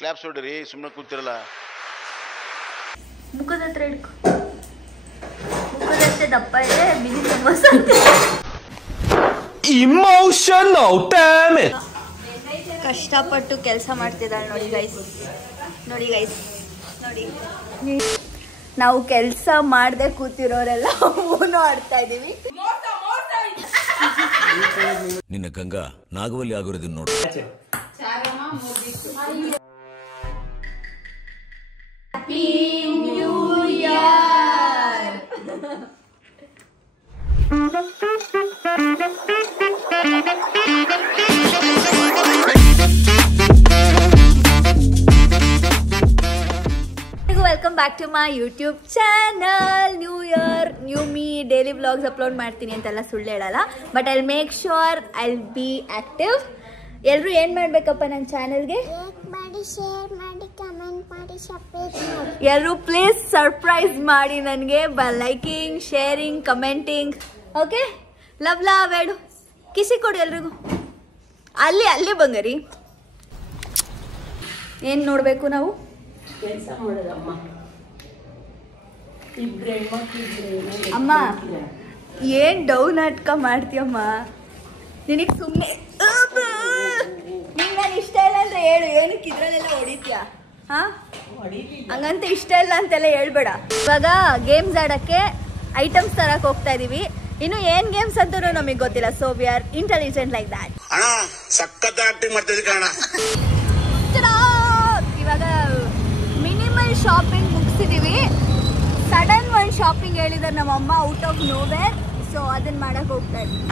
Claps ಹೊಡ್ರಿ, ಸುಮ್ಮನೆ ಕೂತಿರಲ್ಲ. ಮುಖದ ಹತ್ರ ಹಿಡ್ಕೊ. ಮುಖದಷ್ಟೇ ದಪ್ಪ ಇದೆ, ಬಿಳಿ ಸಮೋಸ. Emotional damage. ಕಷ್ಟಪಟ್ಟು ಕೆಲಸ ಮಾಡ್ತಿದ್ದಾಳೆ ನೋಡಿ ಗೈಸ್. ನೋಡಿ ಗೈಸ್, ನೋಡಿ ನಾವು ಕೆಲಸ ಮಾಡದೆ ಕೂತಿರೋರೆಲ್ಲ ಊನು ಆಡ್ತಾ ಇದೀವಿ. ನಿನ್ನ ಗಂಗಾ ನಾಗವಲ್ಲಿ ಆಗಿರೋದನ್ನ ನೋಡು. Happy new year. Welcome back to my YouTube channel. New year new me. Daily vlogs upload ಮಾಡ್ತೀನಿ ಅಂತೆಲ್ಲ ಸುಳ್ಳು ಹೇಳಲ್ಲ, but I make sure I be active. ಎಲ್ಲರೂ ಏನು ಮಾಡಬೇಕಪ್ಪ ನನ್ನ ಚಾನಲ್ಗೆ? ಲೈಕ್ ಮಾಡಿ, ಶೇರ್ ಮಾಡಿ, ಕಮೆಂಟ್ ಮಾಡಿ, ಸಬ್ಸ್ಕ್ರೈಬ್ ಮಾಡಿ. ಎಲ್ಲರೂ ಪ್ಲೀಸ್ ಸರ್ಪ್ರೈಸ್ ಮಾಡಿ ನನಗೆ by liking, sharing, commenting. Okay, love ವೇಡು ಕಿಸಿ ಕೊಡಿ ಎಲ್ರಿಗೂ. ಅಲ್ಲಿ ಅಲ್ಲಿ ಬಂಗಾರಿ ಏನು ನೋಡಬೇಕು ನಾವು? ಕೆಲಸ ಮಾಡೋದಮ್ಮ. ಅಮ್ಮ ಏನು ಡೌನ್ ನಾಟಕ ಮಾಡ್ತೀಯಮ್ಮ? ನಿನಗೆ ಸುಮ್ಮನೆ ನಿಂಗೆ ನಾನು ಇಷ್ಟ ಇಲ್ಲ ಅಂದರೆ ಹೇಳು, ಏನಕ್ಕೆ ಇದ್ರಲ್ಲೆಲ್ಲ ಹೊಡಿತೀಯ? ಹಾಂ, ಹಂಗಂತ ಇಷ್ಟ ಇಲ್ಲ ಅಂತೆಲ್ಲ ಹೇಳ್ಬೇಡ. ಇವಾಗ ಗೇಮ್ಸ್ ಆಡೋಕ್ಕೆ ಐಟಮ್ಸ್ ತರಕ್ಕೆ ಹೋಗ್ತಾ ಇದೀವಿ. ಇನ್ನು ಏನು ಗೇಮ್ಸ್ ಅಂತೂ ನಮಗೆ ಗೊತ್ತಿಲ್ಲ. So we are intelligent like that. ಸಖತ್ ಆಕ್ಟಿಂಗ್ ಮಾಡ್ತಿದ್ದೆ ಕಾರಣ. ಇವಾಗ ಮಿನಿಮಲ್ ಶಾಪಿಂಗ್ ಮುಗಿಸಿದೀವಿ. ಸಡನ್ ಒಂದು ಶಾಪಿಂಗ್ ಹೇಳಿದ್ದಾರೆ ನಮ್ಮಮ್ಮ, ಔಟ್ ಆಫ್ ನೋವೇರ್. ಸೊ ಅದನ್ನ ಮಾಡಕ್ಕೆ ಹೋಗ್ತಾ ಇದ್ವಿ.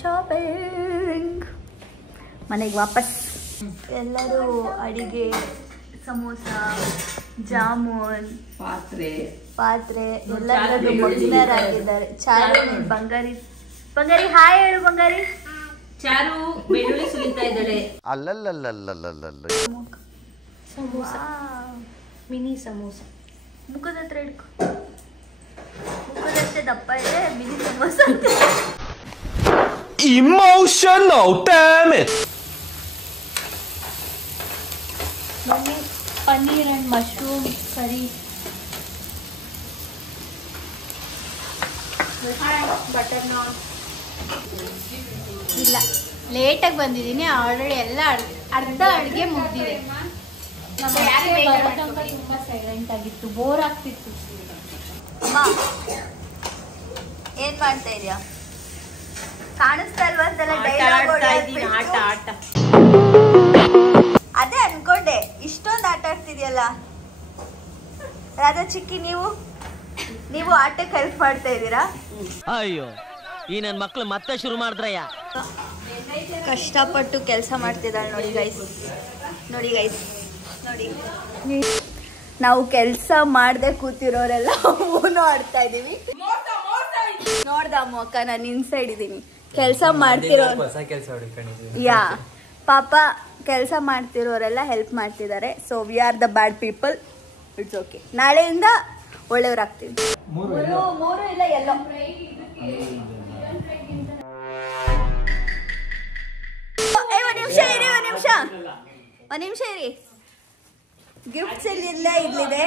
ಶಾಪಿಂಗ್ ಮನೆಗೆ ವಾಪಸ್. ಎಲ್ಲರೂ ಅಡಿಗೆ, ಸಮೋಸ, ಜಾಮೂನ್, ಪಾತ್ರೆ ಎಲ್ಲರೂ ಮಗ್ನರ್ ಆಗಿದ್ದಾರೆ. ಚಾರು ಬಂಗಾರಿ ಹಾಯ್ ಹೇಳು ಬಂಗಾರಿ. ಚಾರು ಬೆಳ್ಳುಳ್ಳಿ ಸುಲಿತಾ ಇದ್ದಾಳೆ. ಅಲ್ಲಲ್ಲಲ್ಲಲ್ಲಲ್ಲಲ್ಲ. ಸಮೋಸ, ಮಿನಿ ಸಮೋಸ. ಮುಖದ ಹತ್ರ ಹಿಡ್ಕೊ. ಮುಖದಷ್ಟೇ ದಪ್ಪ ಇದೆ, mini samosa. Emotional damage. Mummy paneer and mushroom curry. Butter naan. ಇಲ್ಲ, ಲೇಟಾಗಿ ಬಂದಿದ್ದೀನಿ. ಆಲ್ರೆಡಿ ಎಲ್ಲ ಅರ್ಧ ಅಡುಗೆ ಮುಗ್ದಿದೆ. ತುಂಬಾ ಸೈಲೆಂಟ್ ಆಗಿತ್ತು, ಬೋರ್ ಆಗ್ತಿತ್ತು. ಅಮ್ಮ ಏನ್ ಮಾಡ್ತಾ ಇದೀಯಾ? ಕಾಣಿಸ್ತಾ ಇಲ್ವಾ ಅಂತೆಲ್ಲ ಡೈಲಾಗ್ ಆಟ. ಅದೇ ಅನ್ಕೊಂಡೆ, ಇಷ್ಟೊಂದು ಆಟ ಆಡ್ತಿದ್ಯಲ್ಲ ರಾಧಾ ಚಿಕ್ಕಿ. ನೀವು ಆಟಕ್ಕೆ ಹೆಲ್ಪ್ ಮಾಡ್ತಾ ಇದ್ದೀರಾ? ಅಯ್ಯೋ, ಈ ನನ್ನ ಮಕ್ಳು ಮತ್ತೆ ಶುರು ಮಾಡಿದ್ರಯ್ಯ. ಕಷ್ಟಪಟ್ಟು ಕೆಲಸ ಮಾಡ್ತಿದ್ದಾಳೆ ನೋಡಿ ಗೈಸ್. ನೋಡಿ ಗೈಸ್, ನೋಡಿ ನಾವು ಕೆಲಸ ಮಾಡದೆ ಕೂತಿರೋರೆಲ್ಲ ಊನು ಆಡ್ತಾ ಇದೀವಿ. ನೋಡ್ದ ಅಕ್ಕ, ನಾನು ಇನ್ಸೈಡ್ ಇದ್ದೀನಿ. ಕೆಲಸ ಮಾಡ್ತಿರೋ ಯಾ ಪಾಪ ಕೆಲಸ ಮಾಡ್ತಿರೋರೆಲ್ಲ ಹೆಲ್ಪ್ ಮಾಡ್ತಿದ್ದಾರೆ. So we are the bad people. It's okay. ನಾಳೆಯಿಂದ ಒಳ್ಳೆಯವ್ರಾಗ್ತೀವಿ. ಮೂರು ಇಲ್ಲ ಎಲ್ಲೋ. ಒಂದ್ ನಿಮಿಷ ಇರಿ. ಗಿಫ್ಟ್ಸ್ ಇಲ್ಲಿಲ್ಲ, ಇಲ್ಲಿದೆ.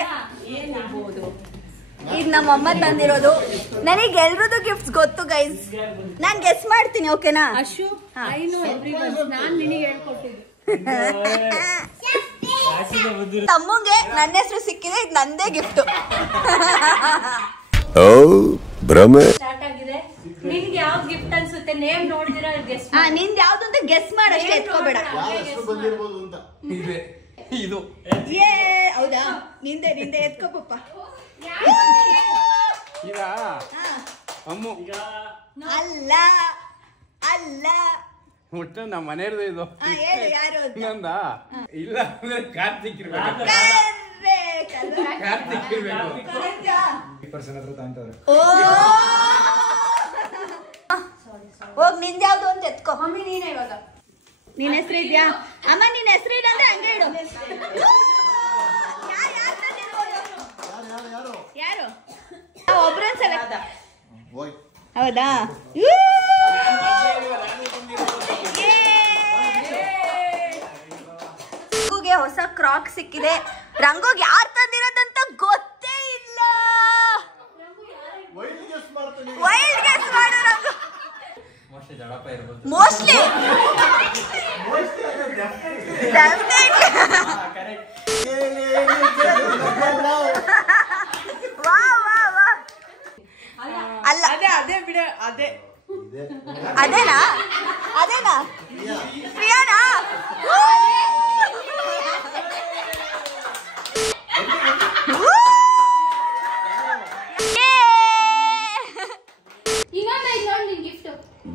ಇದು ನಮ್ಮಮ್ಮ ತಂದಿರೋದು. ನನಗೆ ಎಲ್ರದ್ದು ಗಿಫ್ಟ್ಸ್ ಗೊತ್ತು ಗೈಸ್. ನಾನು ಗೆಸ್ ಮಾಡ್ತೀನಿ, ಓಕೆನಾ? ತಮ್ಮಂಗೆ ನನ್ನ ಹೆಸರು ಸಿಕ್ಕಿದೆ. ಇದು ನಂದೇ ಗಿಫ್ಟ್. ಸ್ಟಾರ್ಟ್ ಆಗಿದೆ. ನಿನ್ಗೆ ಯಾವ್ದು ಗಿಫ್ಟ್ ಅನ್ಸುತ್ತೆ? ನೇಮ್ ನೋಡಿದಿರಾ? ನಿಂದ ಯಾವ್ದು ಅಂತ ಗೆಸ್ ಮಾಡಷ್ಟೇ, ಎತ್ಕೋಬೇಡ. ಹೌದಾ? ನಿಂದೆ ಎತ್ಕೋ ಪಪ್ಪ. ಅಲ್ಲ ಅಲ್ಲ, ನಮ್ಮ ಮನೆಯದು ಇದು. ಯಾರು? ನಂದ ಇಲ್ಲ ಅಂದ್ರೆ ಕಾರ್ತಿಕ್ ಇರ್ಬೇಕು. ಹೋಗ್ ನಿಂದ ಯಾವ್ದು ಅಂತ ಎತ್ಕೋ. ಮಮ್ಮಿ ನೀನೇ ಇವಾಗ. ನಿನ್ ಹೆಸರು ಇದ್ಯಾ? ಅಮ್ಮ ನಿನ್ ಹೆಸರು ಇಲ್ಲ ಅಂದ್ರೆ ಹಂಗೆ ಇಡು. ಯಾರು? ಒಬ್ರನ್ಸಲ. ಹೌದಾ? ಫ್ರಾಕ್ ಸಿಕ್ಕಿದೆ. ರಂಗೋಗ್ ಯಾರು ತಂದಿರೋದಂತ ಗೊತ್ತೇ ಇಲ್ಲ. ವೈಲ್ಡ್ ಗೆಸ್ ಮಾಡು ರಂಗು. ಮೋಸ್ಟ್ಲಿ ಅಲ್ಲ ಅದೇನಾ ಪ್ರಿಯಾನಾ?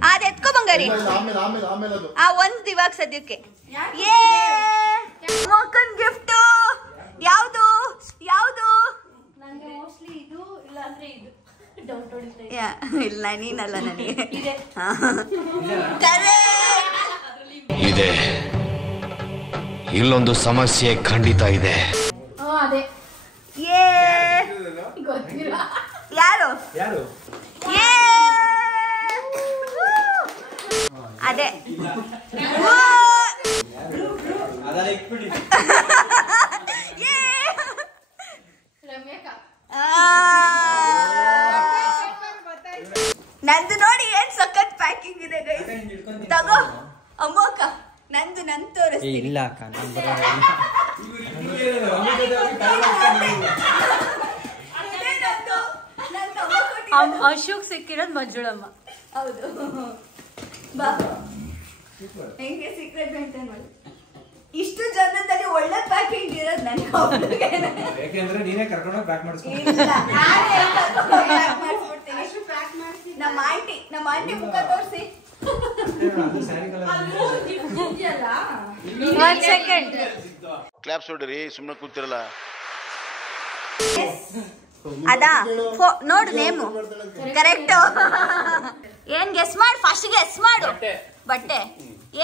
ಅದ್ ಎತ್ಕೋ ಬಂಗಾರಿ. ಒಂದ್ ಇವಾಗ ಸದ್ಯಕ್ಕೆ ಮಕ್ಕನ್ ಗಿಫ್ಟ್ ಯಾವ್ದು ಇಲ್ಲ ನೀನಲ್ಲ ನನಗೆ ಇದೆ. ಇಲ್ಲೊಂದು ಸಮಸ್ಯೆ ಖಂಡಿತ ಇದೆ. ಯಾರು ಅದೇ ನಂದು ನೋಡಿ ಏನ್ ಸಖತ್ ಪ್ಯಾಕಿಂಗ್ ಇದೆ ಗೈಸ್. ತಗೋ ಅಮ್ಮಕ್ಕ, ನಂದು ನನ್ ತೋರಿಸ್ತೀನಿ. ಇಲ್ಲ ಅಕ್ಕ, ಅಶೋಕ್ ಸಿಕ್ಕಿರೋದು ಮಂಜುಳಮ್ಮ. ಹೌದು ಬಾ, ಹೆಂಗೆ ಸೀಕ್ರೆಟ್ ಮೇಂಟೈನ್ ಮಾಡಿ. ಇಷ್ಟು ಜನದಲ್ಲಿ ಒಳ್ಳೆ ಪ್ಯಾಕಿಂಗ್ ಇರೋದು ನನಗೆ. ಯಾಕೆಂದ್ರೆ ನೀನೇ ಕರ್ಕೊಂಡು ಪ್ಯಾಕ್ ಮಾಡಿಸ್ಕೊಂಡು ನಮ್ಮ ಆಂಟಿ ಮುಖ ತೋರಿಸಿ. ಒಂದ್ ಸೆಕೆಂಡ್ ಕ್ಲಾಪ್ಸ್ ಹೊಡ್ರಿ, ಸುಮ್ಮನೆ ಕೂತಿರಲ್ಲ. ಅದಾ ನೋಡು ನೇಮು ಕರೆಕ್ಟ್. ಏನ್ ಗೆಸ್ ಮಾಡು, ಫಸ್ಟ್ ಗೆಸ್ ಮಾಡು. ಬಟ್ಟೆ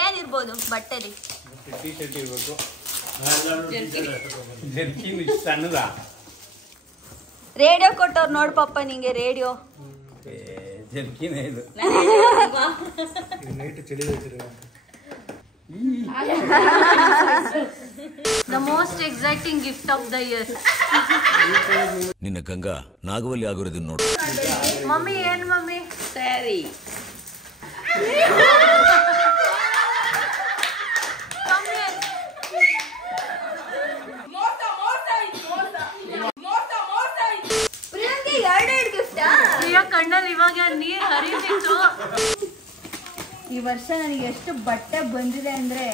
ಏನಿರ್ಬೋದು ಬಟ್ಟೆಲಿ? ಟೀ ಶರ್ಟ್ ಇರ್ಬೇಕು. ಜರ್ಕಿನ್ ಇಷ್ಟು ಸಣ್ಣದ. ರೇಡಿಯೋ ಕೊಟ್ಟವ್ರು ನೋಡ್ ಪಾಪ ನಿಂಗೆ. ರೇಡಿಯೋ ಜರ್ಕಿನ್ ಇದು. The most exciting gift of the year. ನಿನ್ನ ಗಂಗಾ ನಾಗವಲ್ಲಿ ಆಗಿರೋದನ್ನ ನೋಡು. ಮಮ್ಮಿ ಏನ್ ಮಮ್ಮಿ? ಸರಿ ಪ್ರಿಯಾಂಕಿ ಎರಡೆರಡು ಗಿಫ್ಟ್. ಪ್ರಿಯಾ ಕಣ್ಣಲ್ಲಿ ಇವಾಗ ನೀರ್ ಹರಿತಿತ್ತು. ಈ ವರ್ಷ ನನಗೆ ಎಷ್ಟು ಬಟ್ಟೆ ಬಂದಿದೆ ಅಂದ್ರೆ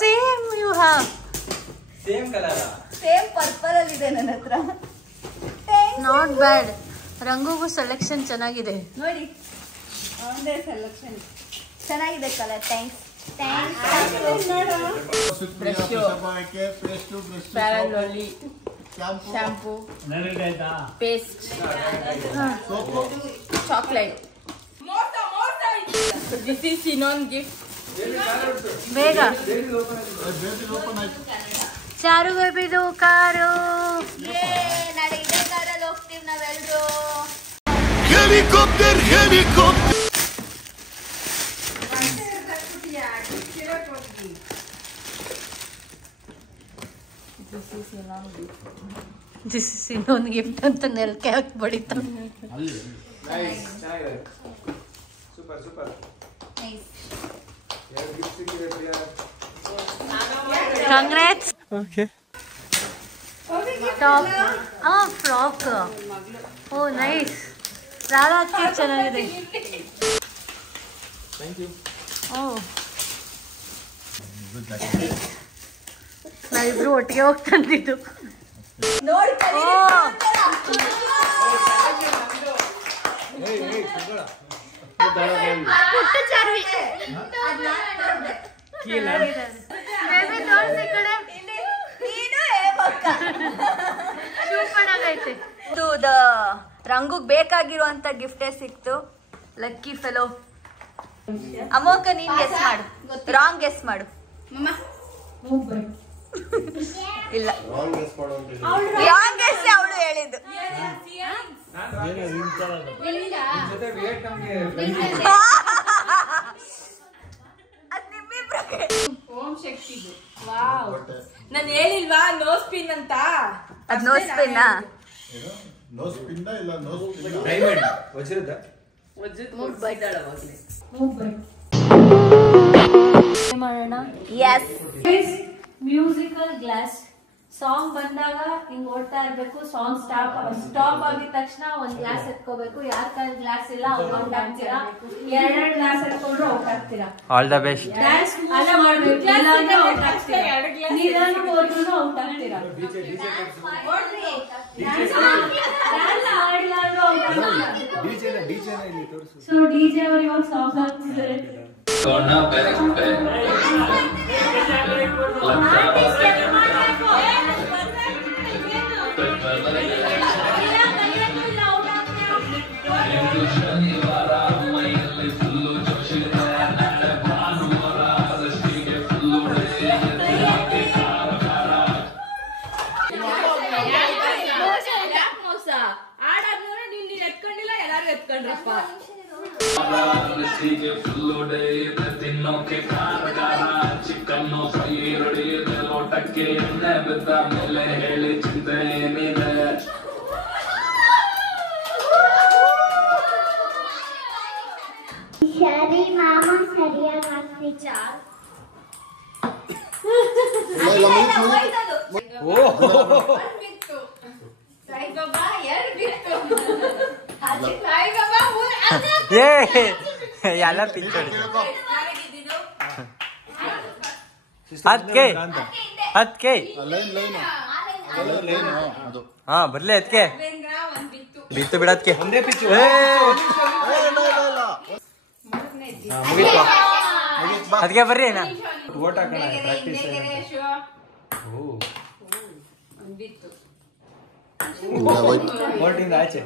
same you have. Same colour, same purple ಅಲ್ಲಿ ಇದೆ ನನ್ನ ಹತ್ರ. Not bad. ರಂಗುಗೂ ಸೆಲೆಕ್ಷನ್ ಚೆನ್ನಾಗಿದೆ ನೋಡಿ, ಒಂದೇ ಸೆಲೆಕ್ಷನ್ ಚೆನ್ನಾಗಿದೆ colour. Thanks. Shampoo, paste, chocolate. This is ಇನ್ನೊಂದು ಗಿಫ್ಟ್. ಬೇಗ ಚಾರು ಬೇಬಿದು ಕಾರು. ನಾಳೆ ಇದೇ ಕಾರಲ್ಲಿ ಹೋಗ್ತೀವಿ ನಾವೆಲ್ಲರೂ. ಹೆಲಿಕಾಪ್ಟರ್ ದಿಸ್ ಇಸ್ ಇನ್ನೊಂದು ಗಿಫ್ಟ್ ಅಂತ ನೆಲಕ್ಕೆ ಹಾಕಿ ಬಡಿತ. Super super. Congrats. Top, frock. Oh nice. ರಾಧಾಕ್ಕೆ ಚೆನ್ನಾಗಿದೆ. ಓ ನಾವಿಬ್ರು ಒಟ್ಟಿಗೆ ಹೋಗ್ತಂದಿದ್ದು. ನೋಡಿ ಪುಟ್ಟ ಚಾರ್ವಿ. ಬೇಬಿ ತೋರಿಸಿ ಕಡೆ. ನೀನು ಹೇಮಕ್ಕ. ಸೂಪರ್ ಆಗೈತೆ. ಇದು ರಂಗುಗ್ ಬೇಕಾಗಿರುವಂತ ಗಿಫ್ಟೇ ಸಿಕ್ತು. Lucky fellow. ಅಮ್ಮಕ್ಕ ನೀನ್ ಗೆಸ್ ಮಾಡು. ರಾಂಗ್ ಗೆಸ್ ಮಾಡು. ಇಲ್ಲ ಯಾಂಗೆಸ್ಟ್ ಅವಳು ಹೇಳಿದ್ದು. ಓಂ ಶಕ್ತಿದು. ವಾವ್. ನಾನು ಹೇಳಿಲ್ವಾ ನೋ ಸ್ಪಿನ್ ಅಂತ? ಅದ್ ನೋ ಸ್ಪಿನ್ ಡೈಮಂಡ್ ವಜ್ರದ ಮಾಡೋಣ. ಎಸ್ ಮ್ಯೂಸಿಕಲ್ ಗ್ಲಾಸ್ ಸಾಂಗ್ ಬಂದಾಗ ಹಿಂಗ್ ಓಡ್ತಾ ಇರ್ಬೇಕು. ಸಾಂಗ್ ಸ್ಟಾಪ್ ಆಗಿದ ತಕ್ಷಣ ಒಂದ್ ಗ್ಲಾಸ್ ಎತ್ಕೋಬೇಕು. ಯಾರ ಕೈಲಿ ಗ್ಲಾಸ್ ಇಲ್ಲ ಅವ್ರು ಔಟ್ ಆಗ್ತೀರಾ. 2 ಗ್ಲಾಸ್ ಎತ್ಕೊಂಡ್ರು ಔಟ್ ಆಗ್ತೀರಾ. All the best. ಡ್ಯಾನ್ಸ್ ಎಲ್ಲ ಮಾಡ್ಬೇಕು. ಇಲ್ಲಾಂದ್ರೆ ಔಟ್ ಆಗ್ತೀರಾ. ನೀರನ್ನು ಹೋದ್ರು ಔಟ್ ಆಗ್ತೀರಾ. ಡ್ಯಾನ್ಸ್ ಮಾಡಿಲ್ಲ ಅಂದ್ರೂ ಔಟ್ ಆಗ್ತೀರಾ. ಸೊ ಡಿಜೆ ಅವ್ರು ಇವಾಗ ಸಾಂಗ್ ಹಾಕ್ತಿದ್ದಾರೆ. ಆಡಾದ್ಮೇಲೆ ನೀನ್ ಎತ್ಕೊಂಡಿಲ್ಲ, ಎಲ್ಲಾರು ಎತ್ಕೊಂಡ್ರಪ್ಪ. ಸರಿ ಮಾಮ ಸರಿಯಾಗಿ ಆಗ್ತಿದ್ದ. ಎಲ್ಲ ಪಿಚ್ಚೋಡಿ ಅದಕ್ಕೆ ಹಾ ಬರ್ಲಿ ಅದಕ್ಕೆ ಬಿತ್ತು ಬಿಡತ್ಕೆ ಮುಗೀತು. ಅದಕ್ಕೆ ಬರ್ರಿ ನಾ ಓಟ್ ಹಾಕೋಣ ಪ್ರಾಕ್ಟೀಸ್. ಓಟಿಂದ ಆಚೆ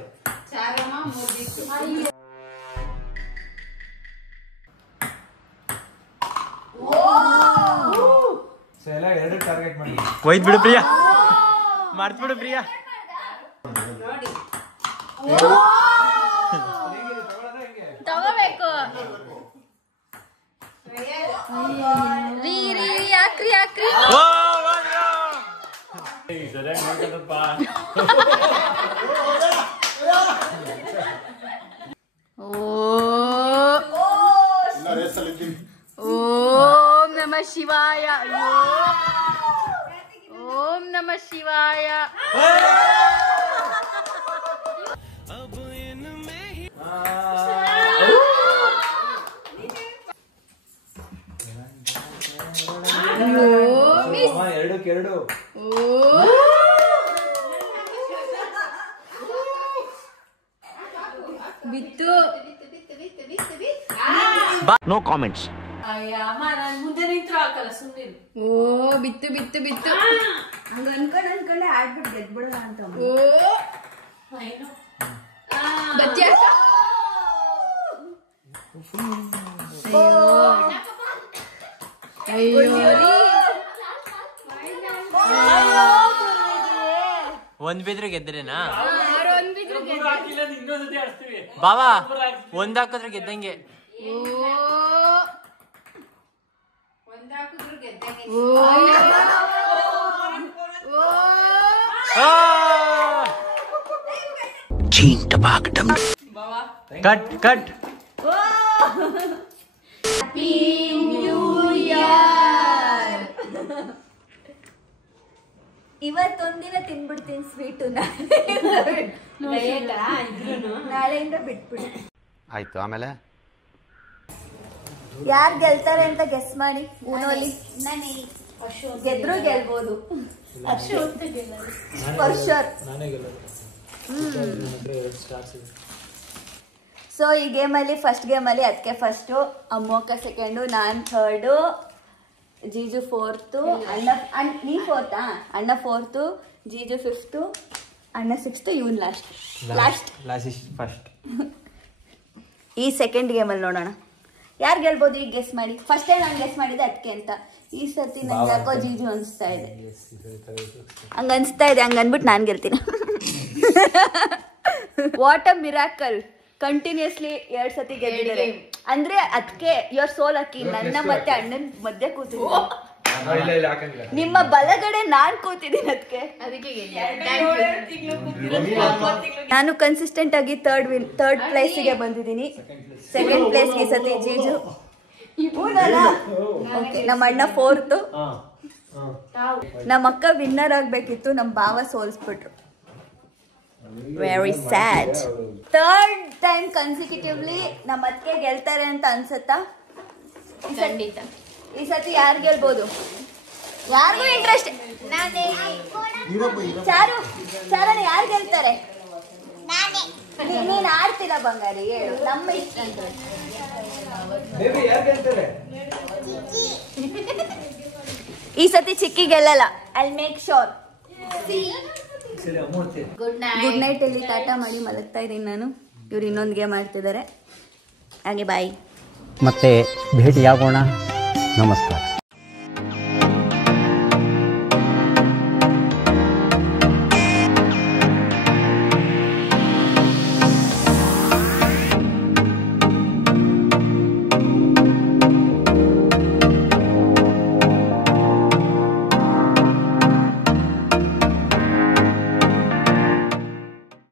ಎಲ್ಲ 2 ಟಾರ್ಗೆಟ್ ಮಾಡಿ ಒಯ್ದು ಬಿಡು ಪ್ರಿಯಾ, ಮಾಡ್ತು ಬಿಡು ಪ್ರಿಯಾ. ತಗೋಬೇಕು. ರೀ ಯಾಕ್ರಿ ಯಾಕ್ರಿ ಓಂ ನಮಃ ಶಿವಾಯ. ಓಂ ನಮಃ ಶಿವಾಯ. ಎರಡಕ್ಕೆ 2 ಬಿತ್ತು. No comments. ಅಮ್ಮ ನಾನು ಮುಂದೆ ನಿಂತ್ರು ಹಾಕಲ್ಲ, ಸುಮ್ಮನೆ. ಓ ಬಿತ್ತು ಬಿತ್ತು ಬಿತ್ತು. ಹಂಗ ಅನ್ಕೊಂಡೆ ಆಡ್ಬಿಟ್ಟು ಗೆದ್ಬಿಡಲ್ಲ ಅಂತ. ಓ ಬಜ್ಜಿ ಒಂದ್ ಬಿದ್ರೆ ಗೆದ್ರೇನಾ ಬಾವಾ? ಒಂದ್ ಹಾಕಿದ್ರೆ ಗೆದ್ದಂಗೆ. Cut cut. ಇವತ್ತೊಂದಿನ ತಿನ್ಬಿಡ್ತೀನಿ ಸ್ವೀಟು, ನಾಳೆಯಿಂದ ಬಿಟ್ಬಿಡಿ. ಆಯ್ತು, ಆಮೇಲೆ ಯಾರು ಗೆಲ್ತಾರೆ ಅಂತ ಗೆಸ್ ಮಾಡಿ. ಊನೋಲಿ ಗೆದ್ರು ಗೆಲ್ಬೋದು. For sure. ಸೊ ಈ ಗೇಮಲ್ಲಿ ಫಸ್ಟ್ ಗೇಮಲ್ಲಿ ಅದಕ್ಕೆ ಫಸ್ಟು, ಅಮ್ಮೋಕ ಸೆಕೆಂಡು, ನಾನು ಥರ್ಡು, ಜೀಜು 4th, ನೀ 4th, ಅಣ್ಣ 4th, ಜೀಜು 5th, ಅಣ್ಣ 6th, ಇವನ್ ಲಾಸ್ಟ್ ಫಸ್ಟ್. ಈ ಸೆಕೆಂಡ್ ಗೇಮಲ್ಲಿ ನೋಡೋಣ ಯಾರು ಗೆಲ್ಬೋದು ಈಗ ಗೆಸ್ ಮಾಡಿ. ಫಸ್ಟ್ ಟೈಮ್ ನಾನು ಗೆಸ್ ಮಾಡಿದ್ದೆ ಅದಕ್ಕೆ ಅಂತ. ಈ ಸತಿ ನಂಗೆ ಯಾಕೋ ಜೀಜು ಅನಿಸ್ತಾ ಇದೆ. ಹಂಗ ಅನಿಸ್ತಾ ಇದೆ. ಹಂಗ ಅಂದ್ಬಿಟ್ಟು ನಾನು ಗೆಲ್ತೀನಿ. ವಾಟ್ ಅ ಮಿರಾಕಲ್, ಕಂಟಿನ್ಯೂಸ್ಲಿ 2 ಸತಿ ಗೆದ್ದಿದ್ದಾರೆ ಅಂದ್ರೆ ಅದಕ್ಕೆ ಯುವರ್ ಸೋಲ್ ಅಕ್ಕಿ. ನನ್ನ ಮತ್ತೆ ಅಣ್ಣನ ಮಧ್ಯೆ ಕೂತಿದ್ದೆ. ನಿಮ್ಮ ಬಲಗಡೆ ನಾನ್ ಕೂತಿದ್ದೀನಿ ಅದಕ್ಕೆ. ನಾನು ಕನ್ಸಿಸ್ಟೆಂಟ್ ಆಗಿ ಥರ್ಡ್ ಪ್ಲೇಸ್ಗೆ ಬಂದಿದ್ದೀನಿ. ಸೆಕೆಂಡ್ ಪ್ಲೇಸ್ಗೆ ಸತಿ ಜೀಜು. ನಮ್ಮ ಅಣ್ಣ 4th. ನಮ್ಮ ಅಕ್ಕ ವಿನ್ನರ್ ಆಗ್ಬೇಕಿತ್ತು, ನಮ್ಮ ಭಾವ ಸೋಲ್ಸ್ಬಿಟ್ರು. Very sad. 3rd time consecutively ನಮ್ಮ ಅತ್ತಿಗೆ ಗೆಲ್ತಾರೆ ಅಂತ ಅನ್ಸುತ್ತಾ? ಈ ಸತಿ ಯಾರು ಗೆಲ್ಬೋದು? ಯಾರಿಗೂ ಇಂಟ್ರೆಸ್ಟ್. ಚಾರಣ ಯಾರು ಗೆಲ್ತಾರೆ? ನೀನ್ ಆಡ್ತೀರಾ ಬಂಗಾರಿ? ಹೇಳು. ನಮ್ಮ ಇಷ್ಟ. ಈ ಸತಿ ಚಿಕ್ಕಿ ಗೆಲ್ಲಲ್ಲ. I make sure. Good night ಅಲ್ಲಿ ಟಾಟಾ ಮಾಡಿ ಮಲಗ್ತಾ ಇದ್ದೀನಿ ನಾನು. ಇವ್ರು ಇನ್ನೊಂದು ಗೇಮ್ ಆಡ್ತಿದ್ದಾರೆ. ಹಾಗೆ ಬಾಯ್. ಮತ್ತೆ ಭೇಟಿಯಾಗೋಣ. ನಮಸ್ಕಾರ.